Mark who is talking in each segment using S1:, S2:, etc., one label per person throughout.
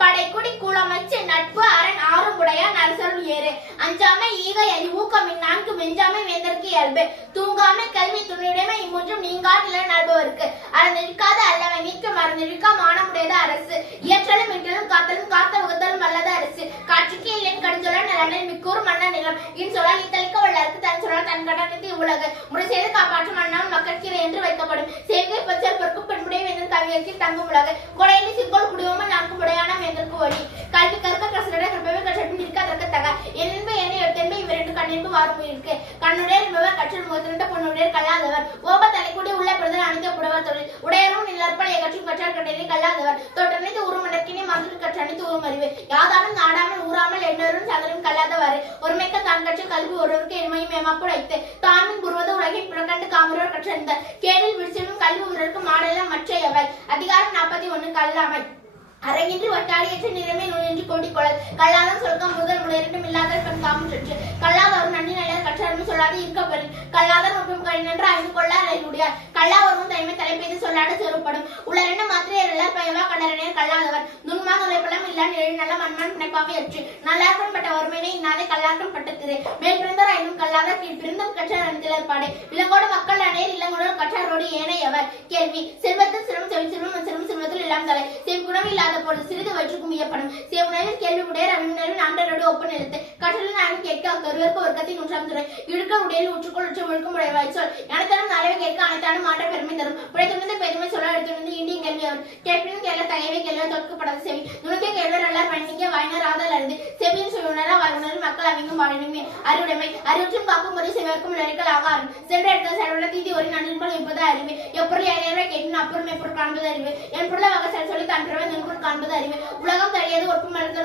S1: படைக்குடி குளமச்சு நட்பு அரண் ஆறுமுடையான் அரசருள் ஏறு. அஞ்சாமை ஈகை அறி ஊக்கமின் நான்கு வெஞ்சாமை வேந்தற்கு இயல்பு. தூங்காமை கல்வி துணியுடைமை இம்மூன்றும் நீங்கா நில நடுபவருக்கு அறந்திருக்காத அல்லமை மிக்க மறந்திருக்கா மானமுடையது அரசு. இயற்றலும் இன்றலும் காத்தலும் காத்த முகத்தலும் வல்லது அரசு. காட்சிக்கு இல்லையின் கடுஞ்சொல நலனில் மிக்கூர் மன்ன நிலம். இன் சொல்லால் இத்தளிக்க வல்லாருக்கு தன் சொல்லால் தன் கடனத்தை உலக. முறை செய்து காப்பாற்றும் அண்ணாம் மக்கள் கீழே என்று வைக்கப்படும். சேவை பச்சல் பொறுப்பு பெண்புடைய வேந்தன் கவியத்தில் தங்கும் உலகு. கொடையிலே இவரெண்டு கண்ணின்பு வாரும் கண்ணுடைய என்பவர் கற்றல் முகத்திரண்ட பொண்ணுடைய கல்லாதவர். ஓப தலைக்குடி உள்ள பிரதர் அணிக்கப்படுவர் தொழில். உடையரும் நிலற்பல் எகற்றும் கற்றார் கண்டனை கல்லாதவர். தொட்டனைத்து உருமடக்கினை மருந்து கற்றணித்து உரும் அறிவு. யாதாலும் நாடாமல் ஊறாமல் எண்ணரும் சகலும் கல்லாதவாறு. ஒருமைக்க தான் கற்ற கல்வி ஒருவருக்கு என்மையும் ஏமாப்புடைத்து தாமின் புருவது உலகின் புறக்கண்டு காமரோர் கற்றிருந்த கேடில் விரிசிலும் கல்வி ஒருவருக்கு மாடல மற்றையவை அதிகாரம் நாற்பத்தி ஒன்று கல்லாமை. அரங்கின்றி வட்டாளியற்ற நிறமே நுழைஞ்சு கோடி கொள்ளல் கல்லாதம் சொல்கம் முதல் முளையிரண்டும் இல்லாத பெண் காமம் சற்று. கல்லாதவரும் சொல்லாது இருக்க கல்லாத கல்லாதர் மற்றும் கழிநன்று ஐந்து கொள்ள அறையுடைய கல்லா ஒருவன் தலைமை தலைப்பெய்து சொல்லாடு செருப்படும் உலரெண்டு மாத்திரை எல்லார் பயவா கடலனையர் கல்லாதவர். நுண்மாக உழைப்பலம் இல்லா நிழல் நல்ல மண்மண் பிணைப்பாவை அற்று நல்லாக்கம் பட்ட ஒருமையினை இன்னாலே கல்லாக்கம் பட்ட மேல் பிறந்தோர் ஐந்தும் கல்லாத கீழ் பிறந்தும் கற்ற நந்திலர் பாடை இளங்கோடு மக்கள் அனையர் இல்லங்குடல் கற்றாரோடு ஏனையவர் கேள்வி. செல்வத்தில் சிரமம் செவி செல்வம் செல்வம் செல்வத்தில் இல்லாம தலை. செவ்குணம் இல்லாத பொழுது சிறிது வயிற்றுக்கும் வியப்படும். செவ்வுணவில் கேள்வி உடைய ரவிணரின் ஆண்டரோடு ஒப்பு நிறுத்து கேட்க அக்கருவருக்கு வர்க்கத்தின் நூற்றாம் துறை இழுக்க உடையில் ஊற்றுக்கொள் உற்ற முழுக்கும் உடைய சொல். எனத்தனம் நலவை கேட்க அனைத்தானும் மாற்ற பெருமை தரும். உடைத்துணர்ந்து பெருமை சொல்ல எடுத்துணர்ந்து இண்டியும் கேள்வி அவர் கேட்பினும் கேள்வி தகைவை கேள்வ தொடுக்கப்படாத செவி. நுணுக்க கேள்வ நல்லா பண்ணிக்க வாய்னர் ஆதல் அறிந்து செவியின் சொல்லுணரா வாய்வுணரும் மக்கள் அவிங்கும் வாழினுமே அறிவுடைமை அறிவுற்றும் காக்கும் முறை செவ்வாய்க்கும் நெருக்கல் ஆகாரம். சென்ற இடத்தில் செலவுள்ள தீதி ஒரு நண்பர்கள் இப்பது அறிவு. எப்பொருள் யாரையாரை கேட்டின் அப்புறம் எப்பொருள் காண்பது அறிவு. என் பொருளை வகை சொல்லி தன்றவை நின்பொருள் காண்பது அறிவு. உலகம் தழியது ஒப்பு மலர்தலும்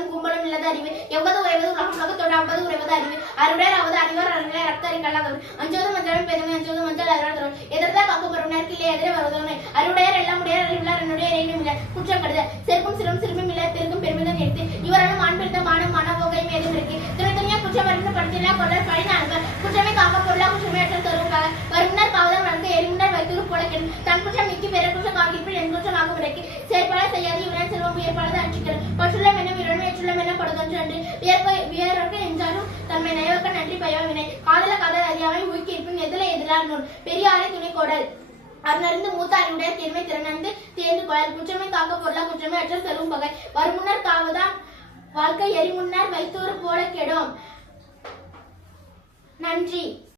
S1: உள்ளது அறிவு. எவ்வது உறைவது உலகம் உலகம் தொடாம்பது உறைவது அறிவு. அருடர் அவது அறிவார் அறிஞர் ரத்த அறிக்கல்லாதவர் அஞ்சோது மஞ்சளும் பெருமை அஞ்சோது மஞ்சள் அறிவாதவர் எதிர்த்தா காக்கு பருவனருக்கு இல்லை எதிரே வருவதவனை அருடையர் எல்லாம் உடையர் அறிவில்லார் என்னுடைய இறைவனும் இல்லை. குற்றம் கருதல் செருக்கும் சிறும் சிறுமும் இல்லை. பெருக்கும் பெருமிதம் எடுத்து இவராலும் ஆண் பிடித்த மானம் மனவோகை மேலும் இருக்கு. துணை துணியா குற்றம் அறிந்து படுத்தினா கொள்ளர் பழினார்கள் குற்றமே காக்க பொருளா குற்றமே அற்ற தருவாங்க வருமுன்னர் காவலர் வழக்கு எரிமுன்னர் வைத்தூர் போல கெடும் தன் குற்றம் நீக்கி பிற குற்றம் காக்கிற்பில் என் குற்றம் ஆகும் விடைக்கு செயற்பாடு செய்யாது இவரன் செல்வம் உயர்ப்பாளது அன்றிக்கிறது பற்றுள்ளம் என விரணும் வியர்க்க என்றாலும் தன்மை நயவக்க நன்றி பயவ வினை. காதல காதல் அறியாமை உயிர்க்கிருப்பின் எதில எதிரார் நூல் பெரியாரை துணை கொடல். அருணர்ந்து மூத்த அறிவுடைய திறமை திறனந்து தேர்ந்து கொள்ளல் குற்றமை காக்க பொருளா குற்றமை அற்ற செல்லும் பகை. வருமுன்னர் காவதான் வாழ்க்கை எரிமுன்னர் வைத்தோறு போல கெடும் நன்றி.